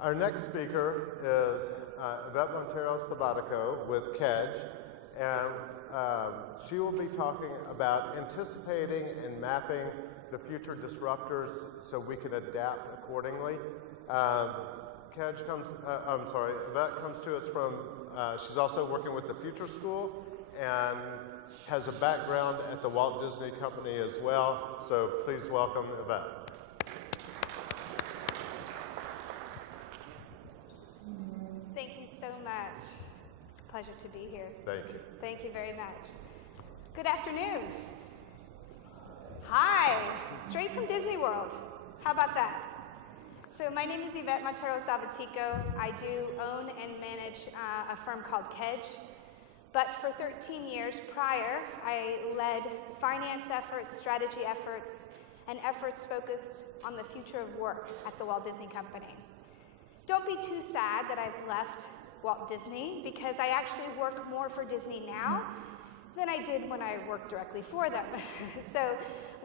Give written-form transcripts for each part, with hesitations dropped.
Our next speaker is Yvette Montero Salvatico with Kedge, and she will be talking about anticipating and mapping the future disruptors so we can adapt accordingly. Yvette comes to us from, she's also working with the Future School and has a background at the Walt Disney Company as well, so please welcome Yvette. Thank you so much. It's a pleasure to be here. Thank you. Thank you very much. Good afternoon. Hi, straight from Disney World. How about that? So my name is Yvette Montero Salvatico. I do own and manage a firm called Kedge. But for 13 years prior, I led finance efforts, strategy efforts, and efforts focused on the future of work at the Walt Disney Company. Don't be too sad that I've left Walt Disney, because I actually work more for Disney now than I did when I worked directly for them. So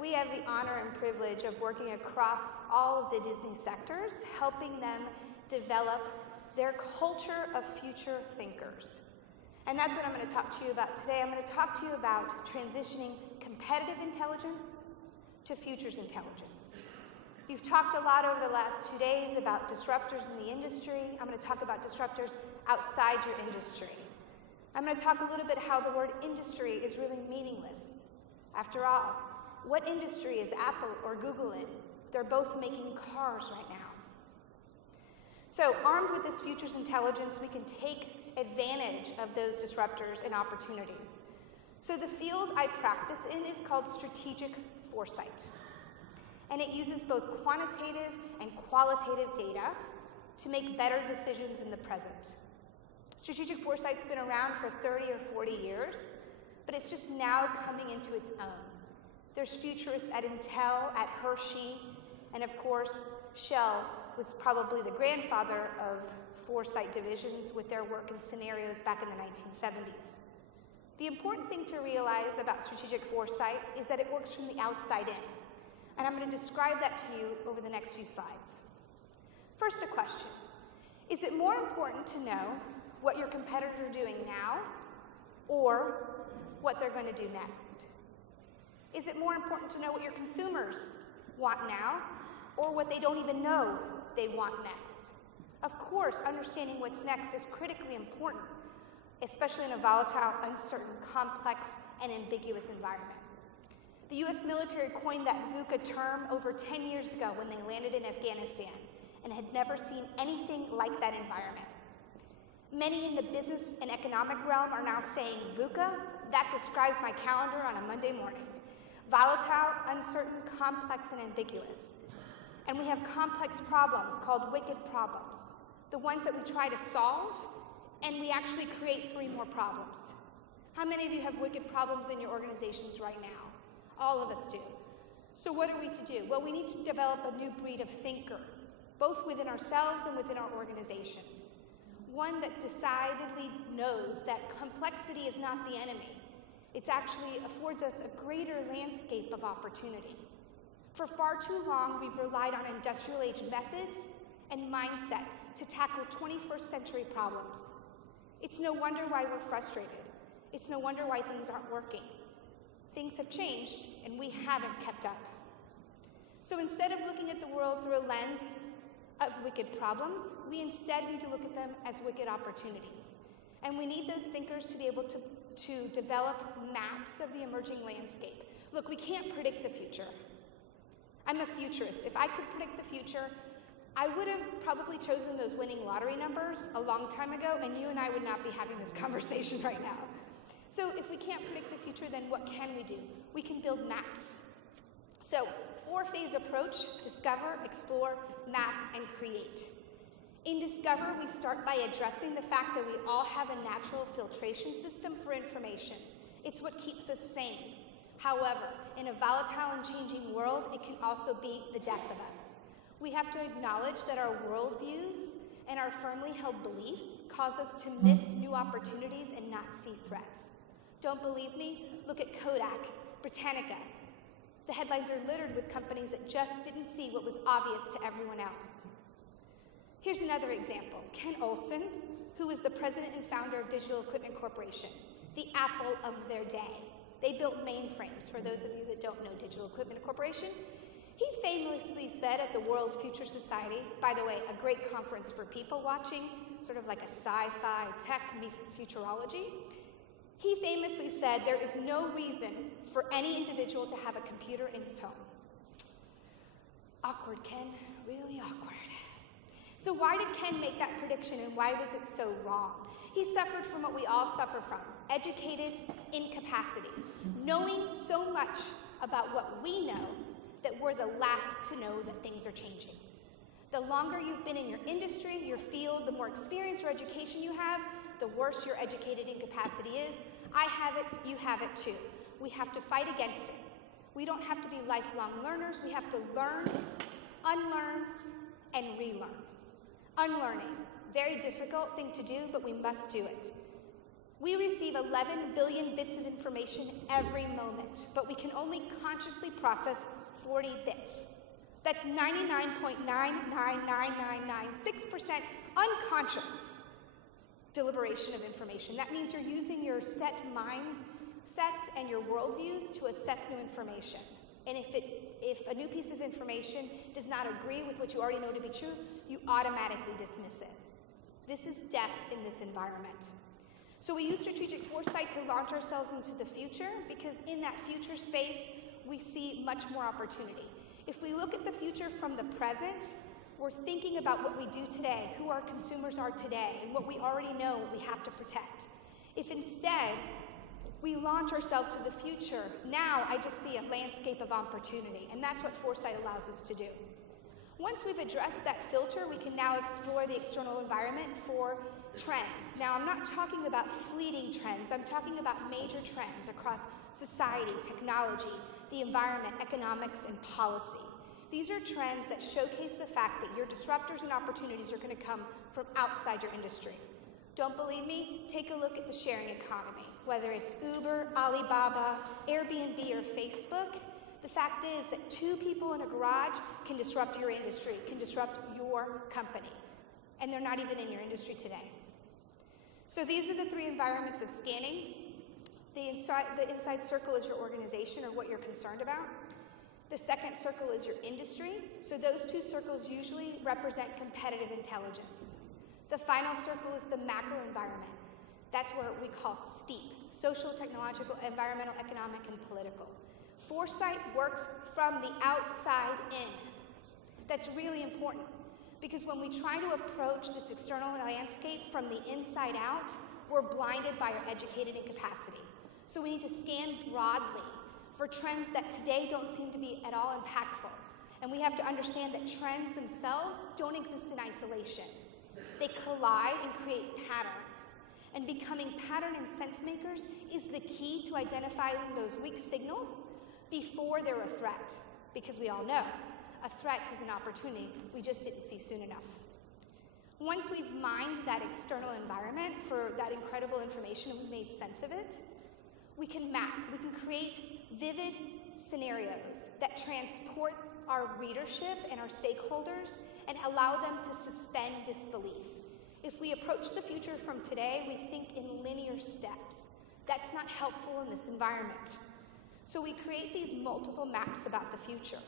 we have the honor and privilege of working across all of the Disney sectors, helping them develop their culture of future thinkers. And that's what I'm going to talk to you about today. I'm going to talk to you about transitioning competitive intelligence to futures intelligence. You've talked a lot over the last 2 days about disruptors in the industry. I'm going to talk about disruptors outside your industry. I'm going to talk a little bit how the word industry is really meaningless. After all, what industry is Apple or Google in? They're both making cars right now. So armed with this futures intelligence, we can take advantage of those disruptors and opportunities. So the field I practice in is called strategic foresight. And it uses both quantitative and qualitative data to make better decisions in the present. Strategic foresight's been around for 30 or 40 years, but it's just now coming into its own. There's futurists at Intel, at Hershey, and of course, Shell was probably the grandfather of foresight divisions with their work in scenarios back in the 1970s. The important thing to realize about strategic foresight is that it works from the outside in. And I'm going to describe that to you over the next few slides. First, a question. Is it more important to know what your competitors are doing now or what they're going to do next? Is it more important to know what your consumers want now or what they don't even know they want next? Of course, understanding what's next is critically important, especially in a volatile, uncertain, complex, and ambiguous environment. The US military coined that VUCA term over 10 years ago when they landed in Afghanistan and had never seen anything like that environment. Many in the business and economic realm are now saying VUCA, that describes my calendar on a Monday morning. Volatile, uncertain, complex, and ambiguous. And we have complex problems called wicked problems, the ones that we try to solve, and we actually create 3 more problems. How many of you have wicked problems in your organizations right now? All of us do. So what are we to do? Well, we need to develop a new breed of thinker, both within ourselves and within our organizations. One that decidedly knows that complexity is not the enemy. It actually affords us a greater landscape of opportunity. For far too long, we've relied on industrial age methods and mindsets to tackle 21st century problems. It's no wonder why we're frustrated. It's no wonder why things aren't working. Things have changed, and we haven't kept up. So instead of looking at the world through a lens of wicked problems, we instead need to look at them as wicked opportunities. And we need those thinkers to be able to develop maps of the emerging landscape. Look, we can't predict the future. I'm a futurist. If I could predict the future, I would have probably chosen those winning lottery numbers a long time ago, and you and I would not be having this conversation right now. So if we can't predict the future, then what can we do? We can build maps. So 4-phase approach: discover, explore, map, and create. In discover, we start by addressing the fact that we all have a natural filtration system for information. It's what keeps us sane. However, in a volatile and changing world, it can also be the death of us. We have to acknowledge that our worldviews and our firmly held beliefs cause us to miss new opportunities and not see threats. Don't believe me? Look at Kodak, Britannica. The headlines are littered with companies that just didn't see what was obvious to everyone else. Here's another example. Ken Olsen, who was the president and founder of Digital Equipment Corporation, the Apple of their day. They built mainframes, for those of you that don't know Digital Equipment Corporation. He famously said at the World Future Society, by the way, a great conference for people watching, sort of like a sci-fi tech meets futurology. He famously said there is no reason for any individual to have a computer in his home. Awkward, Ken, really awkward. So why did Ken make that prediction, and why was it so wrong? He suffered from what we all suffer from, educated incapacity, knowing so much about what we know that we're the last to know that things are changing. The longer you've been in your industry, your field, the more experience or education you have, the worse your educated incapacity is. I have it, you have it too. We have to fight against it. We don't have to be lifelong learners. We have to learn, unlearn, and relearn. Unlearning, very difficult thing to do, but we must do it. We receive 11 billion bits of information every moment, but we can only consciously process 40 bits. That's 99.99996% unconscious deliberation of information. That means you're using your set mindsets and your worldviews to assess new information. And if a new piece of information does not agree with what you already know to be true, you automatically dismiss it. This is death in this environment. So we use strategic foresight to launch ourselves into the future, because in that future space, we see much more opportunity. If we look at the future from the present, we're thinking about what we do today, who our consumers are today, and what we already know we have to protect. If instead, we launch ourselves to the future, now I just see a landscape of opportunity, and that's what foresight allows us to do. Once we've addressed that filter, we can now explore the external environment for trends. Now, I'm not talking about fleeting trends. I'm talking about major trends across society, technology, the environment, economics, and policy. These are trends that showcase the fact that your disruptors and opportunities are going to come from outside your industry. Don't believe me? Take a look at the sharing economy. Whether it's Uber, Alibaba, Airbnb, or Facebook, the fact is that two people in a garage can disrupt your industry, can disrupt your company. And they're not even in your industry today. So these are the three environments of scanning. The inside circle is your organization, or what you're concerned about. The second circle is your industry. So those two circles usually represent competitive intelligence. The final circle is the macro environment. That's what we call STEEP: social, technological, environmental, economic, and political. Foresight works from the outside in. That's really important, because when we try to approach this external landscape from the inside out, we're blinded by our educated incapacity. So we need to scan broadly for trends that today don't seem to be at all impactful. And we have to understand that trends themselves don't exist in isolation. They collide and create patterns. And becoming pattern and sense makers is the key to identifying those weak signals before they're a threat. Because we all know a threat is an opportunity we just didn't see soon enough. Once we've mined that external environment for that incredible information and we've made sense of it, we can map, we can create vivid scenarios that transport our readership and our stakeholders and allow them to suspend disbelief. If we approach the future from today, we think in linear steps. That's not helpful in this environment. So we create these multiple maps about the future.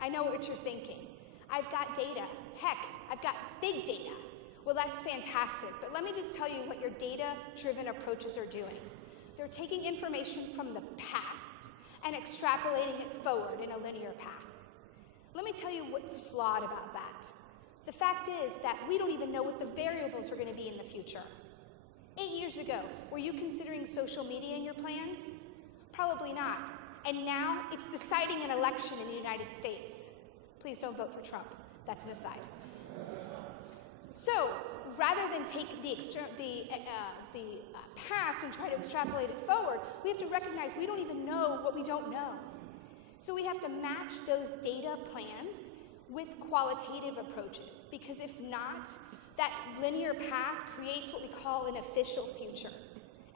I know what you're thinking. I've got data. Heck, I've got big data. Well, that's fantastic, but let me just tell you what your data-driven approaches are doing. They're taking information from the past and extrapolating it forward in a linear path. Let me tell you what's flawed about that. The fact is that we don't even know what the variables are going to be in the future. 8 years ago, were you considering social media in your plans? Probably not. And now it's deciding an election in the United States. Please don't vote for Trump. That's an aside. So rather than take the past and try to extrapolate it forward, we have to recognize we don't even know what we don't know. So we have to match those data plans with qualitative approaches, because if not, that linear path creates what we call an official future.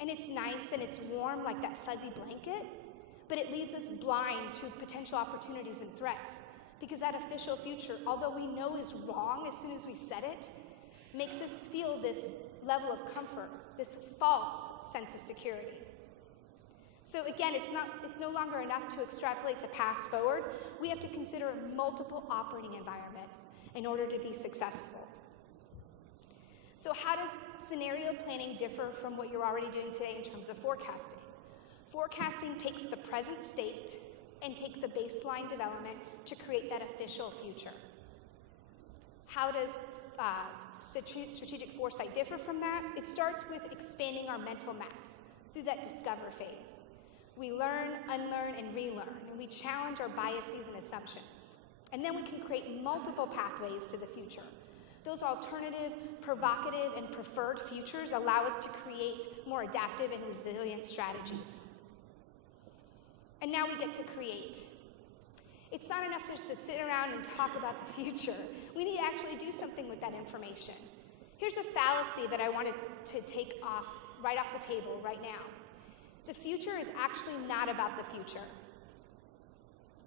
And it's nice and it's warm like that fuzzy blanket, but it leaves us blind to potential opportunities and threats. because that official future, although we know is wrong as soon as we said it, makes us feel this level of comfort, this false sense of security. So again, it's no longer enough to extrapolate the past forward. We have to consider multiple operating environments in order to be successful. So how does scenario planning differ from what you're already doing today in terms of forecasting? Forecasting takes the present state and takes a baseline development to create that official future. How does strategic foresight differ from that? It starts with expanding our mental maps through that discover phase. We learn, unlearn, and relearn, and we challenge our biases and assumptions. And then we can create multiple pathways to the future. Those alternative, provocative, and preferred futures allow us to create more adaptive and resilient strategies. And now we get to create. It's not enough just to sit around and talk about the future. We need to actually do something with that information. Here's a fallacy that I wanted to take off right off the table right now. The future is actually not about the future.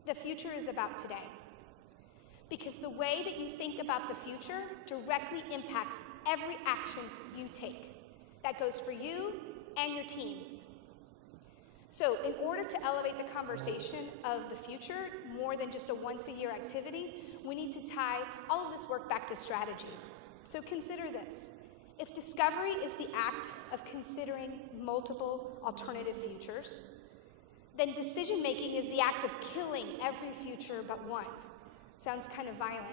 The future is about today. Because the way that you think about the future directly impacts every action you take. That goes for you and your teams. So in order to elevate the conversation of the future, more than just a once-a-year activity, we need to tie all of this work back to strategy. So consider this. If discovery is the act of considering multiple alternative futures, then decision-making is the act of killing every future but one. Sounds kind of violent.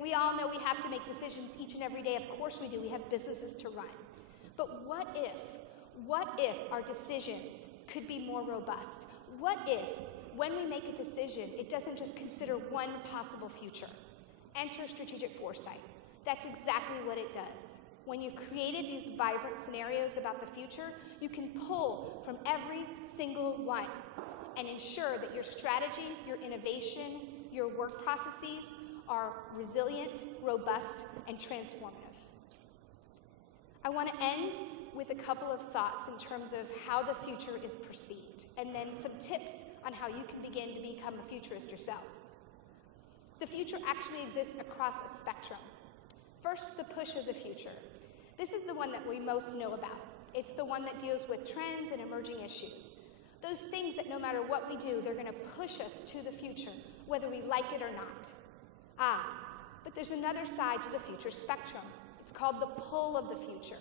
We all know we have to make decisions each and every day. Of course we do. We have businesses to run. But what if our decisions could be more robust? What if, when we make a decision, it doesn't just consider one possible future? Enter strategic foresight. That's exactly what it does. When you've created these vibrant scenarios about the future, you can pull from every single one and ensure that your strategy, your innovation, your work processes are resilient, robust, and transformative. I want to end with a couple of thoughts in terms of how the future is perceived, and then some tips on how you can begin to become a futurist yourself. The future actually exists across a spectrum. First, the push of the future. This is the one that we most know about. It's the one that deals with trends and emerging issues. Those things that no matter what we do, they're going to push us to the future, whether we like it or not. But there's another side to the future spectrum. It's called the pull of the future.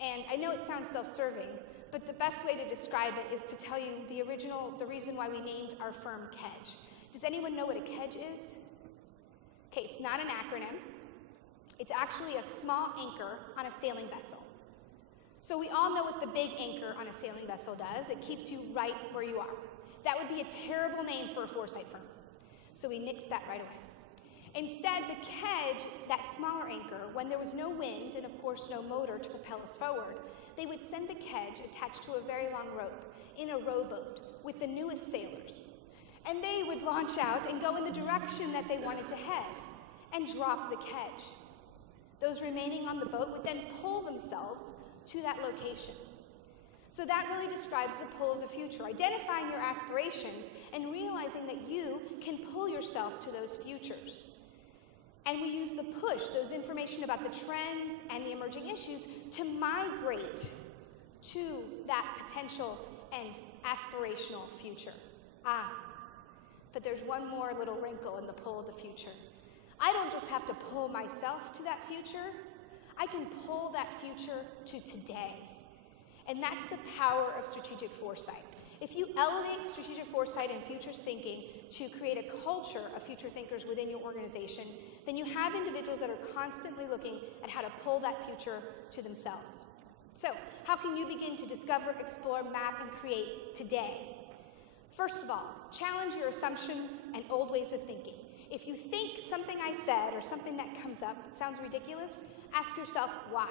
And I know it sounds self-serving, but the best way to describe it is to tell you the reason why we named our firm Kedge. Does anyone know what a kedge is? Okay, it's not an acronym. It's actually a small anchor on a sailing vessel. So we all know what the big anchor on a sailing vessel does. It keeps you right where you are. That would be a terrible name for a foresight firm. So we nixed that right away. Instead, the kedge, that smaller anchor, when there was no wind and of course no motor to propel us forward, they would send the kedge attached to a very long rope in a rowboat with the newest sailors. And they would launch out and go in the direction that they wanted to head and drop the kedge. Those remaining on the boat would then pull themselves to that location. So that really describes the pull of the future, identifying your aspirations and realizing that you can pull yourself to those futures. And we use the push, those information about the trends and the emerging issues, to migrate to that potential and aspirational future. But there's one more little wrinkle in the pull of the future. I don't just have to pull myself to that future, I can pull that future to today. And that's the power of strategic foresight. If you elevate strategic foresight and futures thinking to create a culture of future thinkers within your organization, then you have individuals that are constantly looking at how to pull that future to themselves. So, how can you begin to discover, explore, map, and create today? First of all, challenge your assumptions and old ways of thinking. If you think something I said or something that comes up sounds ridiculous, ask yourself why.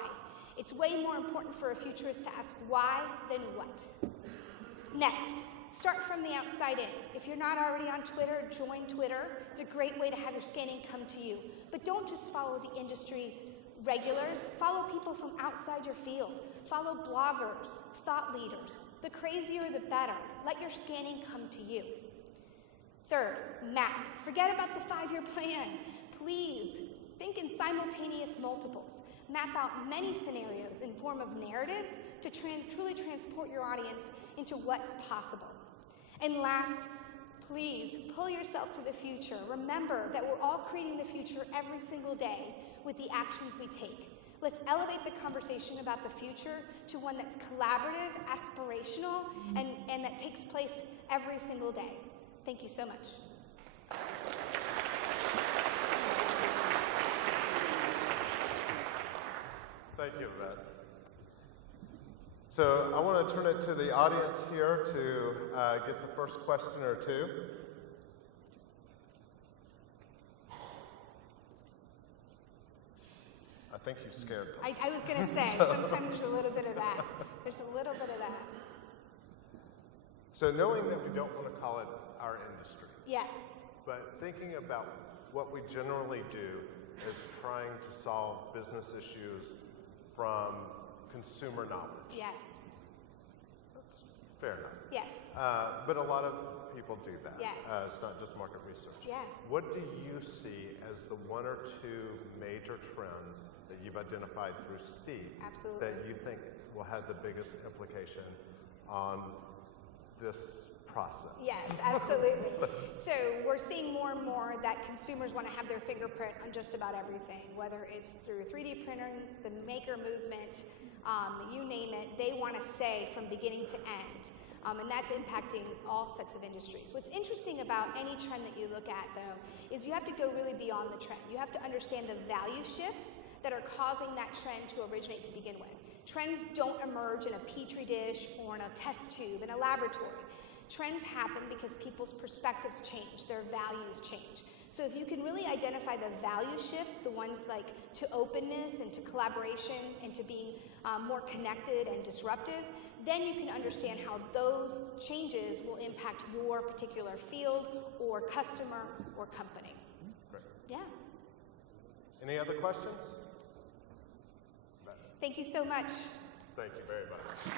It's way more important for a futurist to ask why than what. Next, start from the outside in. If you're not already on Twitter, join Twitter. It's a great way to have your scanning come to you. But don't just follow the industry regulars. Follow people from outside your field. Follow bloggers, thought leaders. The crazier, the better. Let your scanning come to you. Third, map. Forget about the 5-year plan. Please think in simultaneous multiples. Map out many scenarios in form of narratives to truly transport your audience into what's possible. And last, please pull yourself to the future. Remember that we're all creating the future every single day with the actions we take. Let's elevate the conversation about the future to one that's collaborative, aspirational, and that takes place every single day. Thank you so much. Thank you, Yvette. So I want to turn it to the audience here to get the first question or two. I think you scared them. I was going to say, sometimes there's a little bit of that. There's a little bit of that. So knowing that we don't want to call it our industry, Yes. but thinking about what we generally do is trying to solve business issues from consumer knowledge. Yes. That's fair enough. Yes. But a lot of people do that. Yes. It's not just market research. Yes. What do you see as the one or two major trends that you've identified through Steve Absolutely. that you think will have the biggest implication on this process? Yes, absolutely. So we're seeing more and more that consumers want to have their fingerprint on just about everything, whether it's through 3D printing, the maker movement, you name it, they want to say from beginning to end. And that's impacting all sets of industries. What's interesting about any trend that you look at, though, is you have to go really beyond the trend. You have to understand the value shifts that are causing that trend to originate to begin with. Trends don't emerge in a petri dish or in a test tube in a laboratory. Trends happen because people's perspectives change, their values change. So if you can really identify the value shifts, the ones like to openness and to collaboration and to being more connected and disruptive, then you can understand how those changes will impact your particular field or customer or company. Great. Yeah. Any other questions? Thank you so much. Thank you very much.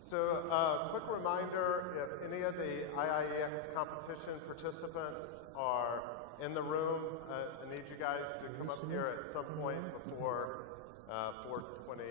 So, quick reminder, if any of the IIeX competition participants are in the room, I need you guys to come up here at some point before 4:20.